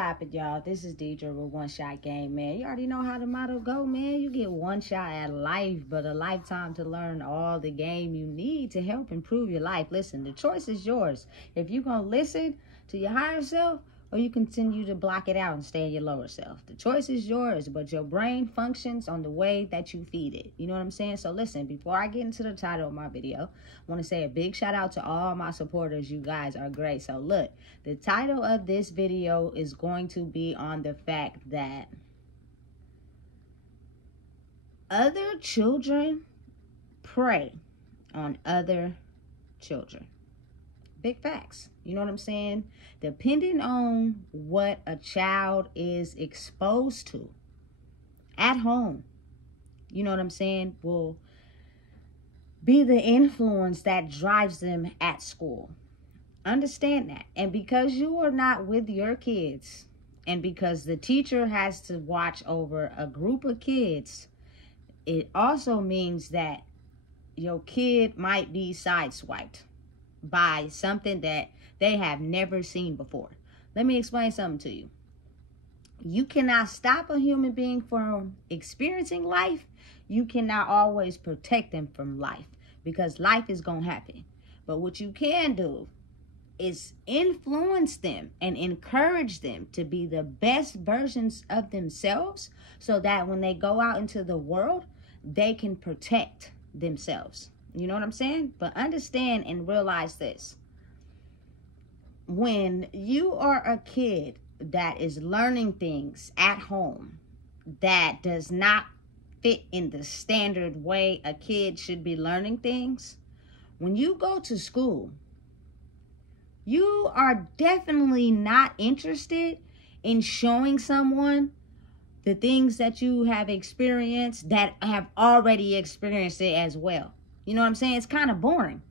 poppin', y'all? This is Deidre with One Shot Game, man. You already know how the motto go, man. You get one shot at life, but a lifetime to learn all the game you need to help improve your life. Listen, the choice is yours. If you're going to listen to your higher self, or you continue to block it out and stay in your lower self. The choice is yours, but your brain functions on the way that you feed it. You know what I'm saying? So listen, before I get into the title of my video, I want to say a big shout out to all my supporters. You guys are great. So look, the title of this video is going to be on the fact that other children prey on other children. Big facts. You know what I'm saying? Depending on what a child is exposed to at home, you know what I'm saying, will be the influence that drives them at school. Understand that. And because you are not with your kids, and because the teacher has to watch over a group of kids, it also means that your kid might be sideswiped by something that they have never seen before. Let me explain something to you. You cannot stop a human being from experiencing life. You cannot always protect them from life, because life is going to happen. But what you can do is influence them and encourage them to be the best versions of themselves, so that when they go out into the world, they can protect themselves. You know what I'm saying? But understand and realize this. When you are a kid that is learning things at home that does not fit in the standard way a kid should be learning things, when you go to school, you are definitely not interested in showing someone the things that you have experienced that have already experienced it as well. You know what I'm saying? It's kind of boring.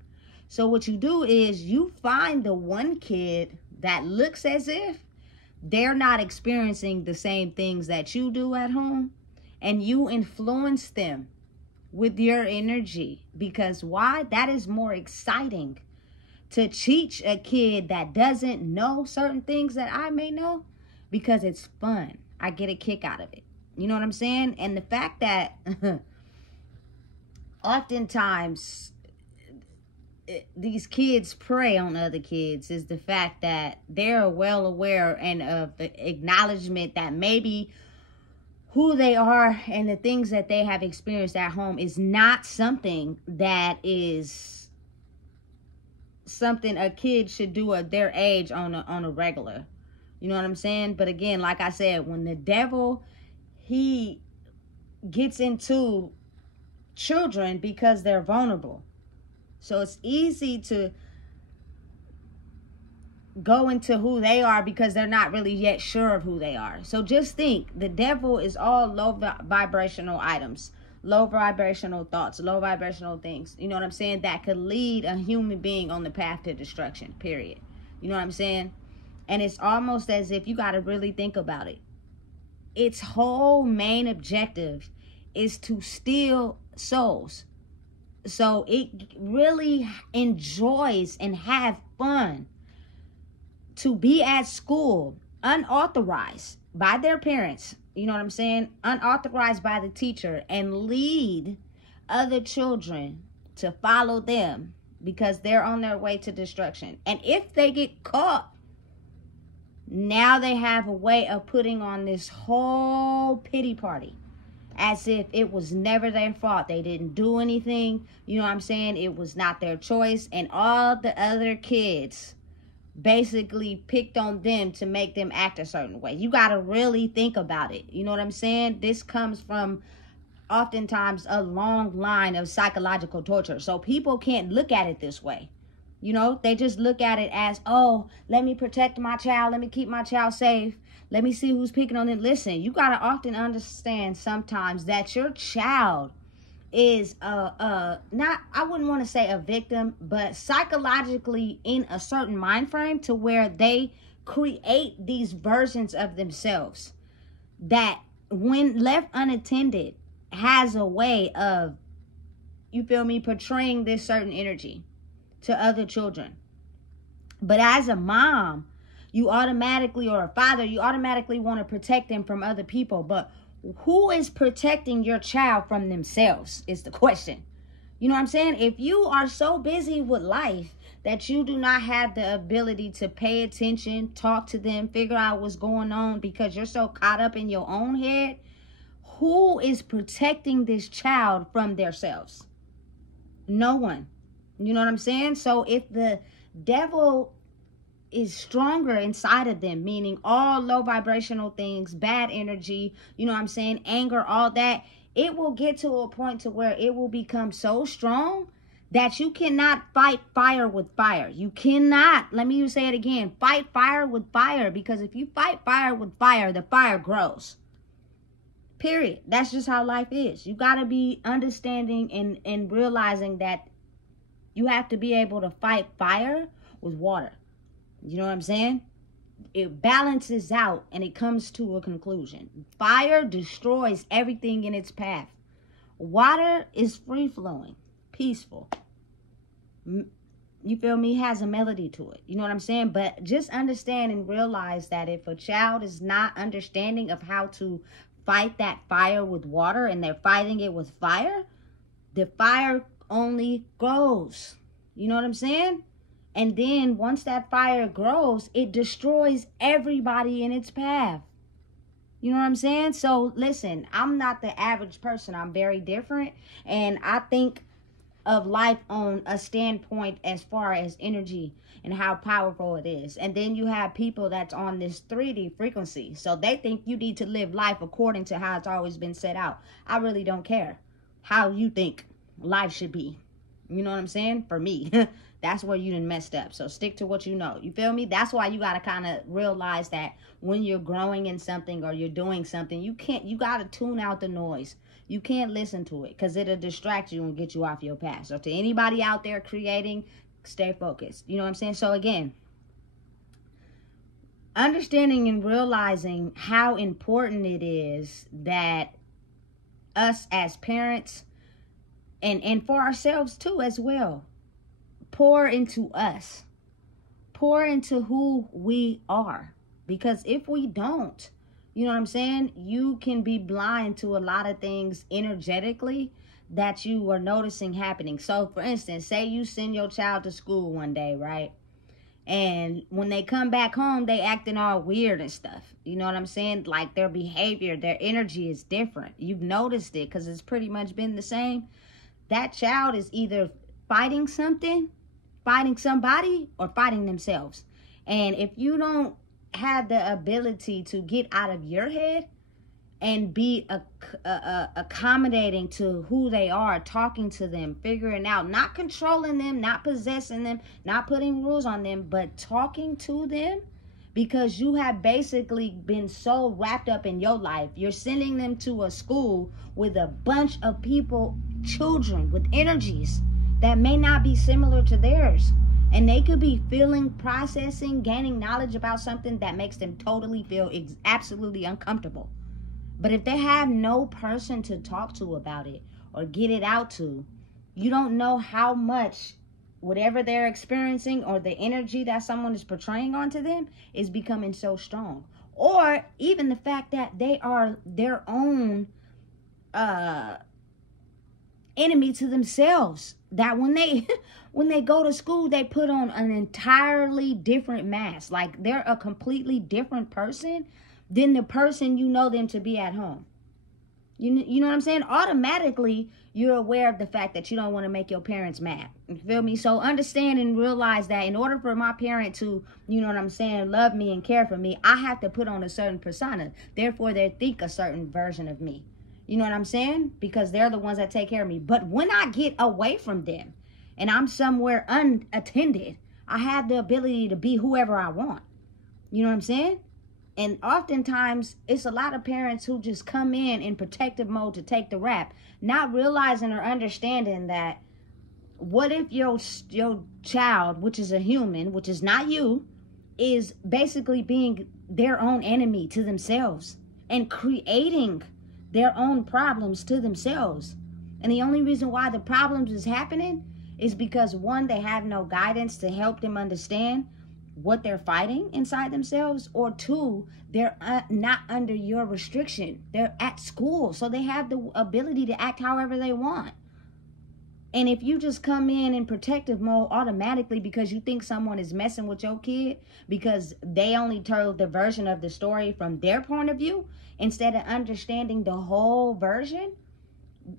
So what you do is you find the one kid that looks as if they're not experiencing the same things that you do at home, and you influence them with your energy. Because why? That is more exciting to teach a kid that doesn't know certain things that I may know, because it's fun. I get a kick out of it. You know what I'm saying? And the fact that oftentimes these kids prey on other kids is the fact that they're well aware and of the acknowledgement that maybe who they are and the things that they have experienced at home is not something that is something a kid should do at their age on a regular. You know what I'm saying? But again, like I said, when the devil, he gets into children because they're vulnerable. So it's easy to go into who they are because they're not really yet sure of who they are. So just think, the devil is all low vibrational items, low vibrational thoughts, low vibrational things. You know what I'm saying? That could lead a human being on the path to destruction, period. You know what I'm saying? And it's almost as if you got to really think about it. Its whole main objective is to steal souls. So it really enjoys and have fun to be at school unauthorized by their parents. You know what I'm saying? Unauthorized by the teacher, and lead other children to follow them because they're on their way to destruction. And if they get caught, now they have a way of putting on this whole pity party, as if it was never their fault. They didn't do anything. You know what I'm saying? It was not their choice. And all the other kids basically picked on them to make them act a certain way. You got to really think about it. You know what I'm saying? This comes from oftentimes a long line of psychological torture. So people can't look at it this way. You know, they just look at it as, oh, let me protect my child. Let me keep my child safe. Let me see who's picking on it. Listen, you got to often understand sometimes that your child is not, I wouldn't want to say a victim, but psychologically in a certain mind frame to where they create these versions of themselves that, when left unattended, has a way of, you feel me, portraying this certain energy to other children. But as a mom, you automatically, or a father, you automatically want to protect them from other people. But who is protecting your child from themselves is the question. You know what I'm saying? If you are so busy with life that you do not have the ability to pay attention, talk to them, figure out what's going on because you're so caught up in your own head, who is protecting this child from themselves? No one. You know what I'm saying? So if the devil is stronger inside of them, meaning all low vibrational things, bad energy, you know what I'm saying, anger, all that, it will get to a point to where it will become so strong that you cannot fight fire with fire. You cannot, let me say it again, fight fire with fire, because if you fight fire with fire, the fire grows. Period. That's just how life is. You got to be understanding and realizing that you have to be able to fight fire with water. You know what I'm saying? It balances out and it comes to a conclusion. Fire destroys everything in its path. Water is free flowing, peaceful. You feel me? Has a melody to it. You know what I'm saying? But just understand and realize that if a child is not understanding of how to fight that fire with water and they're fighting it with fire, the fire only grows. You know what I'm saying? And then once that fire grows, it destroys everybody in its path. You know what I'm saying? So listen, I'm not the average person. I'm very different. And I think of life on a standpoint as far as energy and how powerful it is. And then you have people that's on this 3D frequency. So they think you need to live life according to how it's always been set out. I really don't care how you think life should be. You know what I'm saying? For me, that's where you done messed up. So stick to what you know. You feel me? That's why you got to kind of realize that when you're growing in something or you're doing something, you got to tune out the noise. You can't listen to it because it'll distract you and get you off your path. So to anybody out there creating, stay focused. You know what I'm saying? So again, understanding and realizing how important it is that us as parents and for ourselves too as well, pour into us, pour into who we are. Because if we don't, you know what I'm saying, you can be blind to a lot of things energetically that you are noticing happening. So for instance, say you send your child to school one day, right? And when they come back home, they acting all weird and stuff. You know what I'm saying? Like their behavior, their energy is different. You've noticed it because it's pretty much been the same. That child is either fighting something, fighting somebody, or fighting themselves. And if you don't have the ability to get out of your head and be accommodating to who they are, talking to them, figuring out, not controlling them, not possessing them, not putting rules on them, but talking to them, because you have basically been so wrapped up in your life. You're sending them to a school with a bunch of people, children with energies that may not be similar to theirs. And they could be feeling, processing, gaining knowledge about something that makes them totally feel absolutely uncomfortable. But if they have no person to talk to about it or get it out to, you don't know how much whatever they're experiencing or the energy that someone is portraying onto them is becoming so strong. Or even the fact that they are their own enemy to themselves. That when they go to school, they put on an entirely different mask. Like they're a completely different person than the person you know them to be at home. You know what I'm saying? Automatically, you're aware of the fact that you don't want to make your parents mad. You feel me? So understand and realize that in order for my parent to, you know what I'm saying, love me and care for me, I have to put on a certain persona. Therefore, they think a certain version of me. You know what I'm saying? Because they're the ones that take care of me. But when I get away from them and I'm somewhere unattended, I have the ability to be whoever I want. You know what I'm saying? And oftentimes, it's a lot of parents who just come in protective mode to take the rap, not realizing or understanding that what if your child, which is a human, which is not you, is basically being their own enemy to themselves and creating their own problems to themselves. And the only reason why the problems is happening is because, one, they have no guidance to help them understand what they're fighting inside themselves, or two, they're not under your restriction. They're at school, so they have the ability to act however they want. And if you just come in protective mode automatically because you think someone is messing with your kid because they only told the version of the story from their point of view instead of understanding the whole version,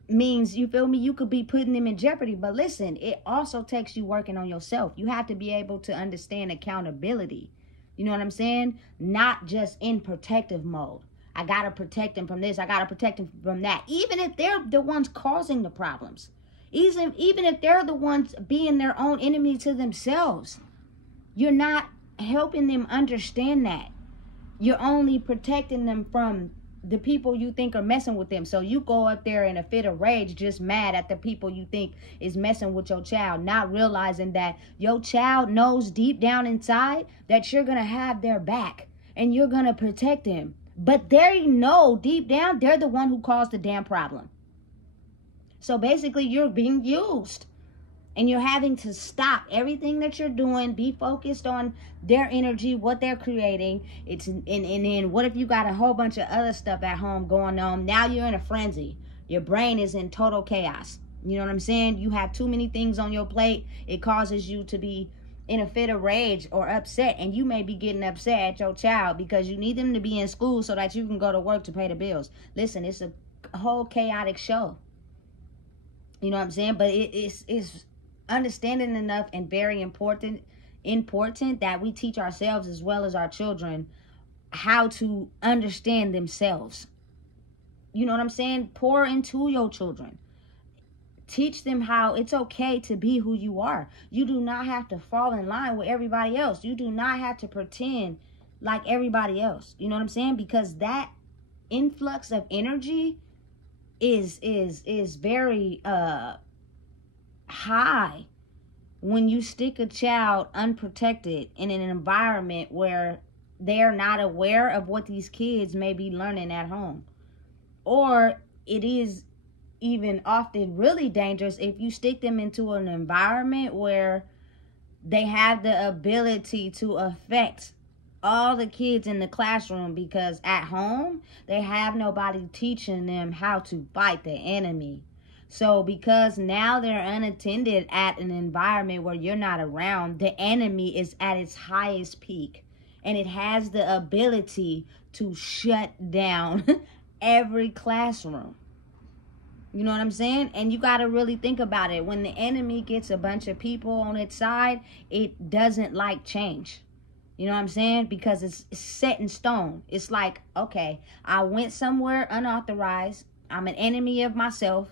means, you feel me, you could be putting them in jeopardy. But listen, it also takes you working on yourself. You have to be able to understand accountability. You know what I'm saying? Not just in protective mode. I got to protect them from this. I got to protect them from that. Even if they're the ones causing the problems. Even if they're the ones being their own enemy to themselves. You're not helping them understand that. You're only protecting them from the people you think are messing with them. So you go up there in a fit of rage, just mad at the people you think is messing with your child, not realizing that your child knows deep down inside that you're going to have their back and you're going to protect them. But they know deep down they're the one who caused the damn problem. So basically you're being used. And you're having to stop everything that you're doing. Be focused on their energy, what they're creating. And then what if you got a whole bunch of other stuff at home going on? Now you're in a frenzy. Your brain is in total chaos. You know what I'm saying? You have too many things on your plate. It causes you to be in a fit of rage or upset. And you may be getting upset at your child because you need them to be in school so that you can go to work to pay the bills. Listen, it's a whole chaotic show. You know what I'm saying? But it's understanding enough and very important that we teach ourselves as well as our children how to understand themselves. You know what I'm saying? Pour into your children. Teach them how it's okay to be who you are. You do not have to fall in line with everybody else. You do not have to pretend like everybody else. You know what I'm saying? Because that influx of energy is very high when you stick a child unprotected in an environment where they're not aware of what these kids may be learning at home. Or it is even often really dangerous if you stick them into an environment where they have the ability to affect all the kids in the classroom, because at home they have nobody teaching them how to fight the enemy. So because now they're unattended at an environment where you're not around, the enemy is at its highest peak. And it has the ability to shut down every classroom. You know what I'm saying? And you got to really think about it. When the enemy gets a bunch of people on its side, it doesn't like change. You know what I'm saying? Because it's set in stone. It's like, okay, I went somewhere unauthorized. I'm an enemy of myself,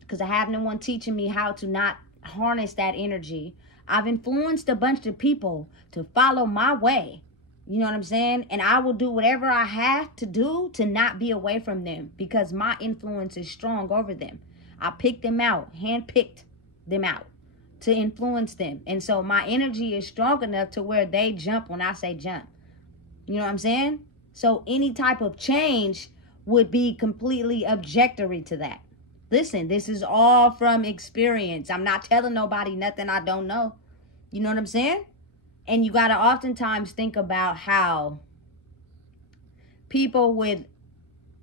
because I have no one teaching me how to not harness that energy. I've influenced a bunch of people to follow my way. You know what I'm saying? And I will do whatever I have to do to not be away from them, because my influence is strong over them. I picked them out, handpicked them out to influence them. And so my energy is strong enough to where they jump when I say jump. You know what I'm saying? So any type of change would be completely objectory to that. Listen, this is all from experience. I'm not telling nobody nothing I don't know. You know what I'm saying? And you got to oftentimes think about how people with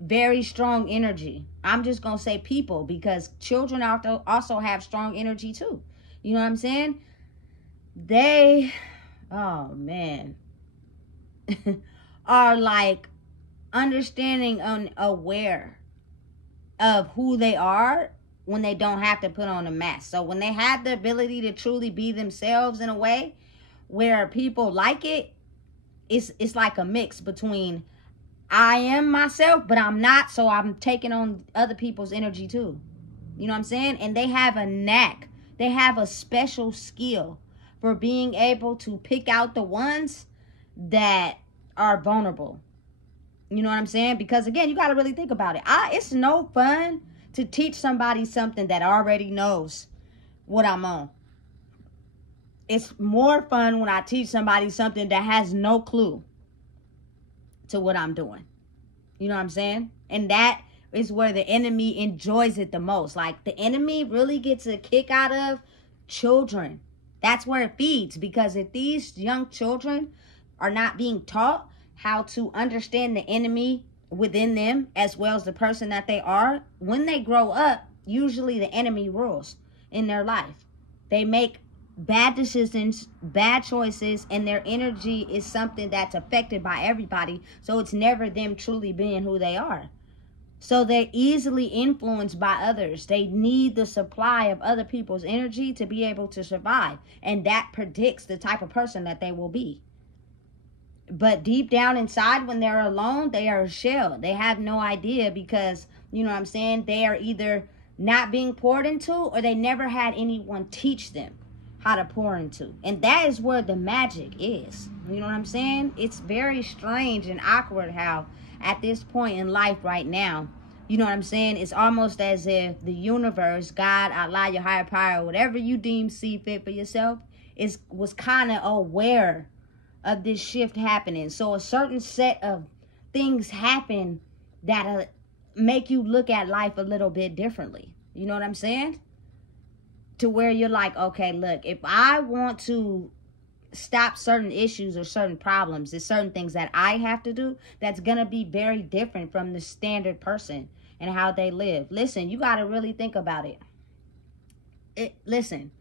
very strong energy, I'm just going to say people, because children also have strong energy too. You know what I'm saying? They, oh man, are like understanding and aware of who they are when they don't have to put on a mask. So when they have the ability to truly be themselves in a way where people like it, it's like a mix between I am myself, but I'm not, so I'm taking on other people's energy too. You know what I'm saying? And they have a knack. They have a special skill for being able to pick out the ones that are vulnerable. You know what I'm saying? Because again, you got to really think about it. It's no fun to teach somebody something that already knows what I'm on. It's more fun when I teach somebody something that has no clue to what I'm doing. You know what I'm saying? And that is where the enemy enjoys it the most. Like, the enemy really gets a kick out of children. That's where it feeds, because if these young children are not being taught how to understand the enemy within them as well as the person that they are, when they grow up, usually the enemy rules in their life. They make bad decisions, bad choices, and their energy is something that's affected by everybody. So it's never them truly being who they are. So they're easily influenced by others. They need the supply of other people's energy to be able to survive. And that predicts the type of person that they will be. But deep down inside, when they're alone, they are a shell. They have no idea because, you know what I'm saying, they are either not being poured into or they never had anyone teach them how to pour into. And that is where the magic is. You know what I'm saying? It's very strange and awkward how at this point in life right now, you know what I'm saying, it's almost as if the universe, God, Allah, your higher power, whatever you deem see fit for yourself, was kind of aware of this shift happening. So a certain set of things happen that make you look at life a little bit differently. You know what I'm saying? To where you're like, okay, look, if I want to stop certain issues or certain problems, there's certain things that I have to do that's going to be very different from the standard person and how they live. Listen, you got to really think about it. Listen,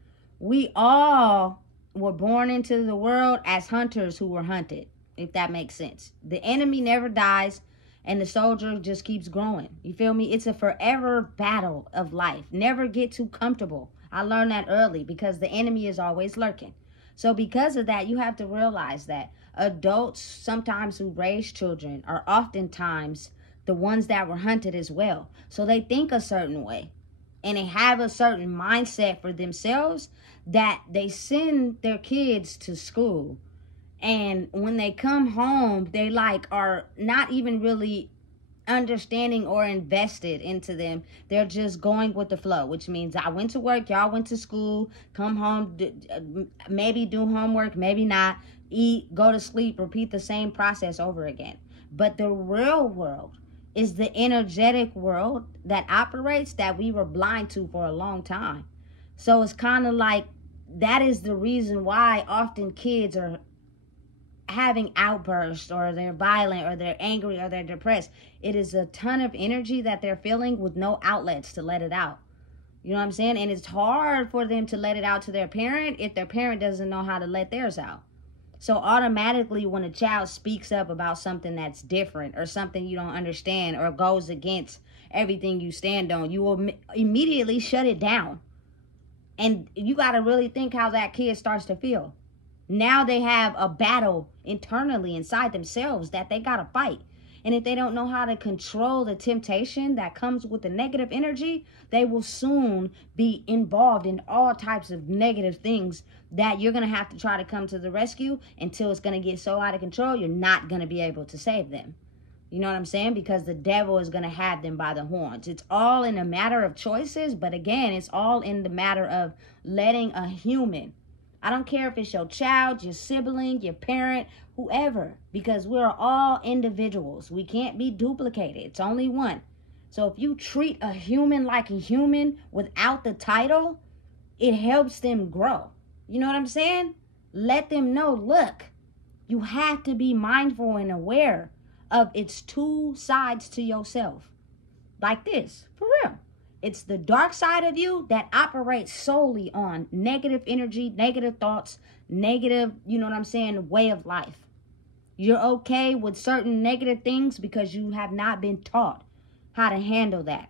we all were born into the world as hunters who were hunted, if that makes sense. The enemy never dies and the soldier just keeps growing. You feel me? It's a forever battle of life. Never get too comfortable. I learned that early because the enemy is always lurking. So because of that, you have to realize that adults sometimes who raise children are oftentimes the ones that were hunted as well. So they think a certain way and they have a certain mindset for themselves that they send their kids to school. And when they come home, they are not even really understanding or invested into them. They're just going with the flow, which means I went to work, y'all went to school, come home, maybe do homework, maybe not, eat, go to sleep, repeat the same process over again. But the real world is the energetic world that operates that we were blind to for a long time. So it's kind of like that is the reason why often kids are having outbursts, or they're violent, or they're angry, or they're depressed. It is a ton of energy that they're feeling with no outlets to let it out. You know what I'm saying? And it's hard for them to let it out to their parent if their parent doesn't know how to let theirs out. So automatically when a child speaks up about something that's different or something you don't understand or goes against everything you stand on, you will immediately shut it down. And you got to really think how that kid starts to feel. Now they have a battle internally inside themselves that they got to fight. And if they don't know how to control the temptation that comes with the negative energy, they will soon be involved in all types of negative things that you're going to have to try to come to the rescue until it's going to get so out of control, you're not going to be able to save them. You know what I'm saying? Because the devil is going to have them by the horns. It's all in a matter of choices. But again, it's all in the matter of letting a human, I don't care if it's your child, your sibling, your parent, whoever, because we're all individuals. We can't be duplicated. It's only one. So if you treat a human like a human without the title, it helps them grow. You know what I'm saying? Let them know, look, you have to be mindful and aware of its two sides to yourself. Like this, for real. It's the dark side of you that operates solely on negative energy, negative thoughts, negative, you know what I'm saying, way of life. You're okay with certain negative things because you have not been taught how to handle that.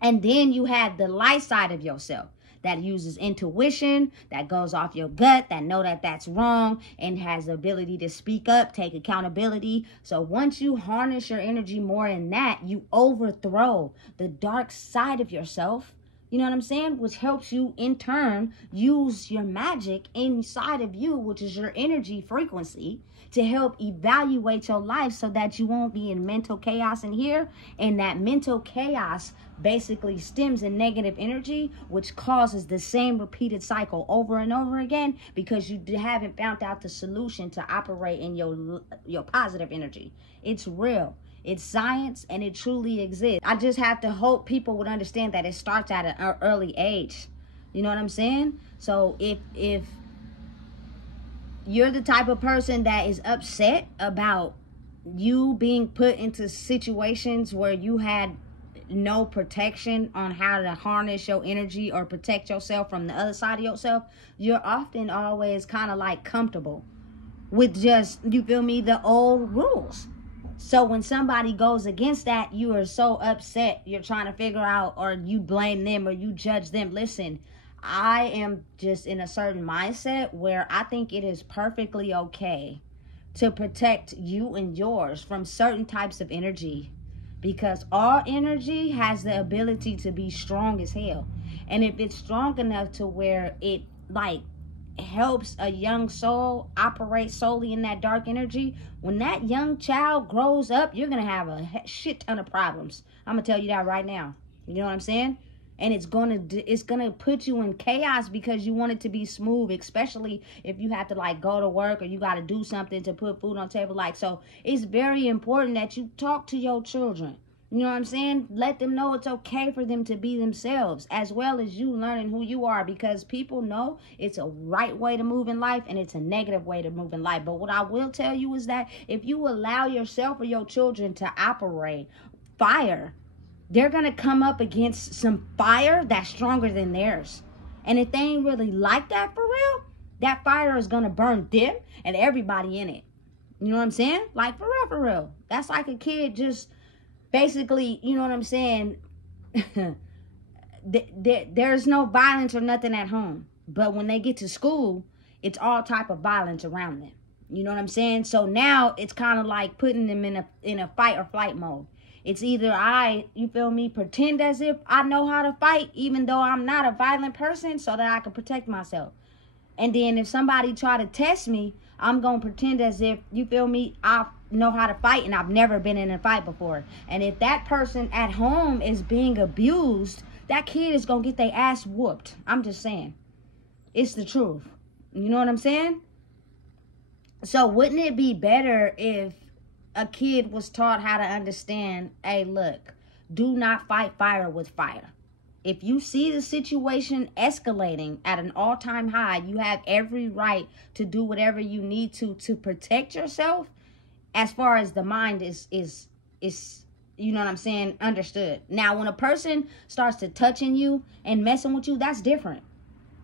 And then you have the light side of yourself that uses intuition, that goes off your gut, that know that that's wrong, and has the ability to speak up, take accountability. So once you harness your energy more in that, you overthrow the dark side of yourself. You know what I'm saying? Which helps you, in turn, use your magic inside of you, which is your energy frequency, to help evaluate your life so that you won't be in mental chaos in here. And that mental chaos basically stems in negative energy, which causes the same repeated cycle over and over again because you haven't found out the solution to operate in your positive energy. It's real. It's science, and it truly exists. I just have to hope people would understand that it starts at an early age. You know what I'm saying? So if you're the type of person that is upset about you being put into situations where you had no protection on how to harness your energy or protect yourself from the other side of yourself, you're often always kind of like comfortable with just, you feel me, the old rules. So when somebody goes against that, you are so upset. You're trying to figure out, or you blame them, or you judge them. Listen, I am just in a certain mindset where I think it is perfectly okay to protect you and yours from certain types of energy, because all energy has the ability to be strong as hell. And if it's strong enough to where it like helps a young soul operate solely in that dark energy, when that young child grows up, you're gonna have a shit ton of problems. I'm gonna tell you that right now. You know what I'm saying? And it's gonna put you in chaos because you want it to be smooth, especially if you have to like go to work or you got to do something to put food on the table. Like, so it's very important that you talk to your children. You know what I'm saying? Let them know it's okay for them to be themselves, as well as you learning who you are, because people know it's a right way to move in life and it's a negative way to move in life. But what I will tell you is that if you allow yourself or your children to operate fire, they're going to come up against some fire that's stronger than theirs. And if they ain't really like that for real, that fire is going to burn them and everybody in it. You know what I'm saying? Like, for real, for real. That's like a kid just basically, you know what I'm saying? There's no violence or nothing at home. But when they get to school, it's all type of violence around them. You know what I'm saying? So now it's kind of like putting them in a fight or flight mode. It's either you feel me, pretend as if I know how to fight, even though I'm not a violent person, so that I can protect myself. And then if somebody try to test me, I'm going to pretend as if, you feel me, I know how to fight and I've never been in a fight before. And if that person at home is being abused, that kid is going to get their ass whooped. I'm just saying. It's the truth. You know what I'm saying? So wouldn't it be better if a kid was taught how to understand, hey, look, do not fight fire with fire. If you see the situation escalating at an all-time high, you have every right to do whatever you need to protect yourself, as far as the mind is you know what I'm saying, understood. Now, when a person starts to touching you and messing with you, that's different.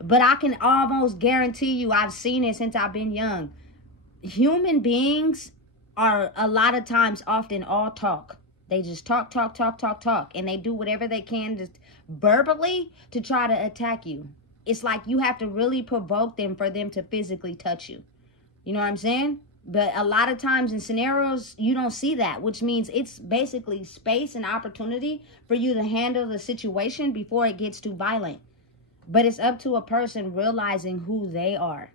But I can almost guarantee you, I've seen it since I've been young. Human beings are a lot of times often all talk. They just talk. And they do whatever they can just verbally to try to attack you. It's like you have to really provoke them for them to physically touch you. You know what I'm saying? But a lot of times in scenarios, you don't see that, which means it's basically space and opportunity for you to handle the situation before it gets too violent. But it's up to a person realizing who they are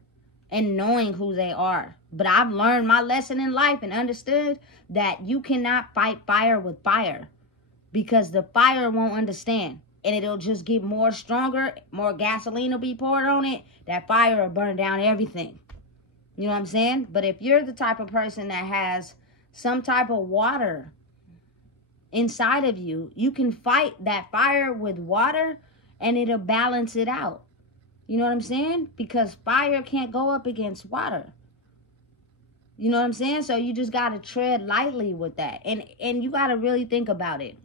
and knowing who they are. But I've learned my lesson in life and understood that you cannot fight fire with fire, because the fire won't understand. And it'll just get more stronger, more gasoline will be poured on it. That fire will burn down everything. You know what I'm saying? But if you're the type of person that has some type of water inside of you, you can fight that fire with water and it'll balance it out. You know what I'm saying? Because fire can't go up against water. You know what I'm saying? So you just got to tread lightly with that. And you got to really think about it.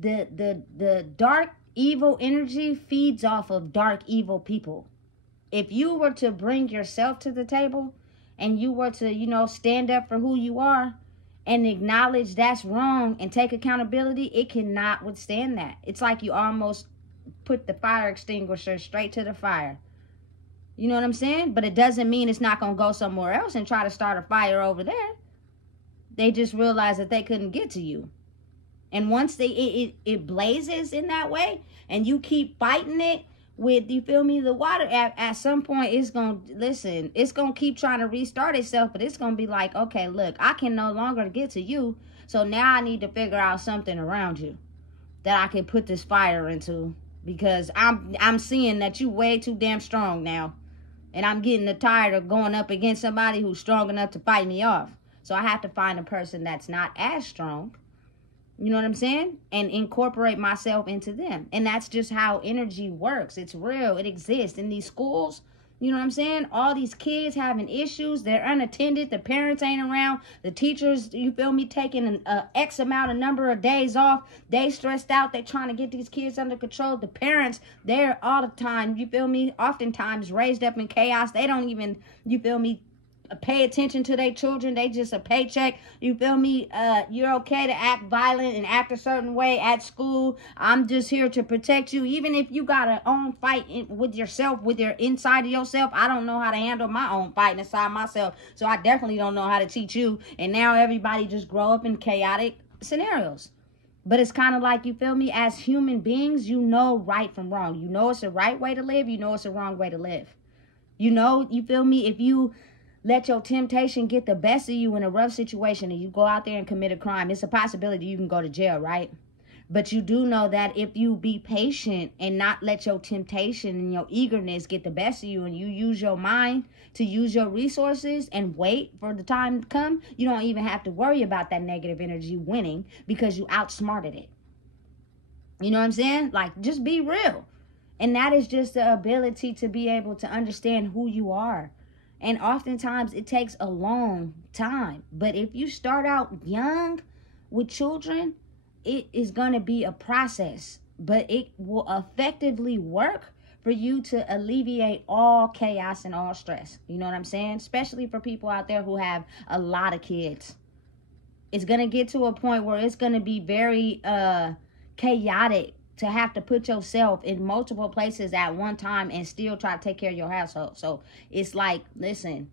The dark, evil energy feeds off of dark, evil people. If you were to bring yourself to the table and you were to, you know, stand up for who you are and acknowledge that's wrong and take accountability, it cannot withstand that. It's like you almost put the fire extinguisher straight to the fire. You know what I'm saying? But it doesn't mean it's not going to go somewhere else and try to start a fire over there. They just realized that they couldn't get to you. And once it blazes in that way and you keep fighting it with, you feel me, the water, at some point it's going to, listen, it's going to keep trying to restart itself, but it's going to be like, okay, look, I can no longer get to you. So now I need to figure out something around you that I can put this fire into, because I'm seeing that you way too damn strong now. And I'm getting tired of going up against somebody who's strong enough to fight me off. So I have to find a person that's not as strong You know what I'm saying? And incorporate myself into them. And that's just how energy works. It's real. It exists in these schools. You know what I'm saying? All these kids having issues. They're unattended. The parents ain't around. The teachers, you feel me, taking an X amount of number of days off. They stressed out. They trying to get these kids under control. The parents, they're all the time, you feel me, oftentimes raised up in chaos. They don't even, you feel me, pay attention to their children. They just a paycheck. You feel me? You're okay to act violent and act a certain way at school. I'm just here to protect you. Even if you got a own fight with yourself, with your inside of yourself, I don't know how to handle my own fight inside myself. So I definitely don't know how to teach you. And now everybody just grow up in chaotic scenarios. But it's kind of like, you feel me? As human beings, you know right from wrong. You know it's a right way to live. You know it's a wrong way to live. You know, you feel me? If you let your temptation get the best of you in a rough situation and you go out there and commit a crime, it's a possibility you can go to jail, right? But you do know that if you be patient and not let your temptation and your eagerness get the best of you, and you use your mind to use your resources and wait for the time to come, you don't even have to worry about that negative energy winning because you outsmarted it. You know what I'm saying? Like, just be real. And that is just the ability to be able to understand who you are. And oftentimes it takes a long time. But if you start out young with children, it is going to be a process. But it will effectively work for you to alleviate all chaos and all stress. You know what I'm saying? Especially for people out there who have a lot of kids. It's going to get to a point where it's going to be very chaotic to have to put yourself in multiple places at one time and still try to take care of your household. So it's like, listen,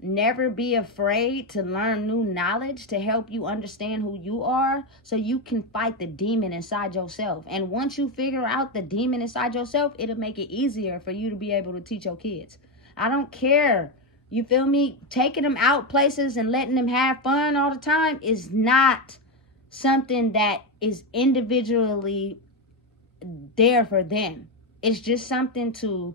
never be afraid to learn new knowledge to help you understand who you are so you can fight the demon inside yourself. And once you figure out the demon inside yourself, it'll make it easier for you to be able to teach your kids. I don't care. You feel me? Taking them out places and letting them have fun all the time is not something that is individually there for them. It's just something to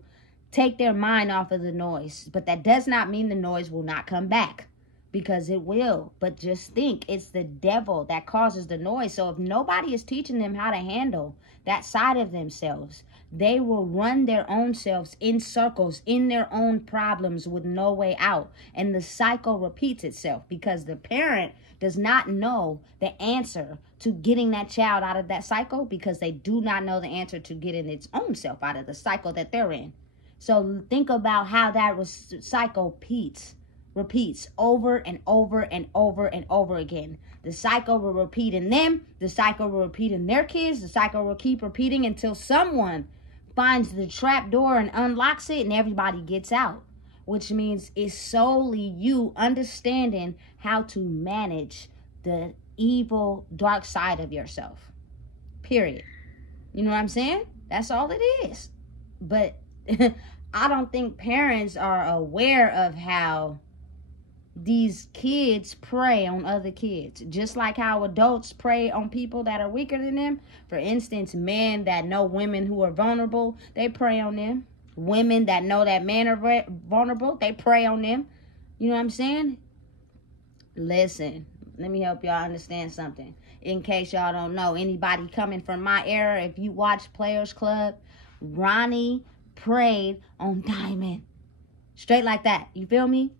take their mind off of the noise. But that does not mean the noise will not come back, because it will. But just think, it's the devil that causes the noise. So if nobody is teaching them how to handle that side of themselves, they will run their own selves in circles, in their own problems with no way out. And the cycle repeats itself because the parent does not know the answer to getting that child out of that cycle, because they do not know the answer to getting its own self out of the cycle that they're in. So think about how that cycle repeats over and over and over and over again. The cycle will repeat in them. The cycle will repeat in their kids. The cycle will keep repeating until someone finds the trap door and unlocks it and everybody gets out. Which means it's solely you understanding how to manage the evil, dark side of yourself. Period. You know what I'm saying? That's all it is. But I don't think parents are aware of how these kids prey on other kids. Just like how adults prey on people that are weaker than them. For instance, men that know women who are vulnerable, they prey on them. Women that know that men are vulnerable, they prey on them. You know what I'm saying? Listen, let me help y'all understand something. In case y'all don't know, anybody coming from my era, if you watch Players Club, Ronnie preyed on Diamond. Straight like that. You feel me?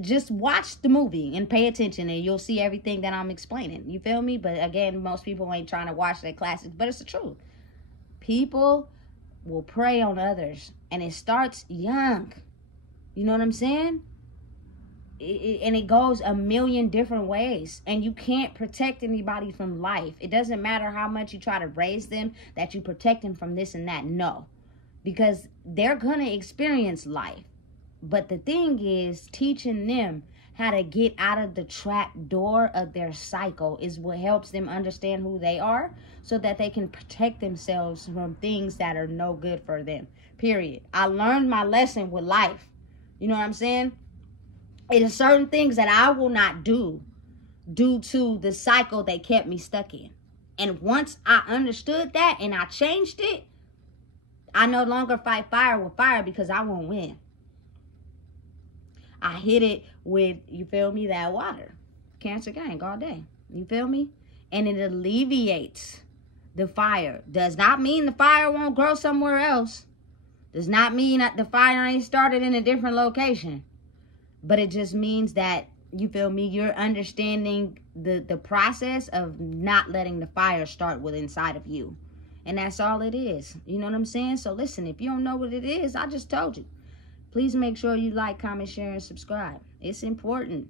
Just watch the movie and pay attention and you'll see everything that I'm explaining. You feel me? But again, most people ain't trying to watch their classics, but it's the truth. People will prey on others, and it starts young. You know what I'm saying? And it goes a million different ways, and you can't protect anybody from life. It doesn't matter how much you try to raise them that you protect them from this and that. No, because they're gonna experience life. But the thing is, teaching them how to get out of the trap door of their cycle is what helps them understand who they are, so that they can protect themselves from things that are no good for them. Period. I learned my lesson with life. You know what I'm saying? It is certain things that I will not do due to the cycle they kept me stuck in. And once I understood that and I changed it, I no longer fight fire with fire because I won't win. I hit it with, you feel me, that water. Cancer gang all day. You feel me? and it alleviates the fire. Does not mean the fire won't grow somewhere else. Does not mean that the fire ain't started in a different location. But it just means that, you feel me, you're understanding the process of not letting the fire start with inside of you. And that's all it is. You know what I'm saying? So listen, if you don't know what it is, I just told you. Please make sure you like, comment, share, and subscribe. It's important.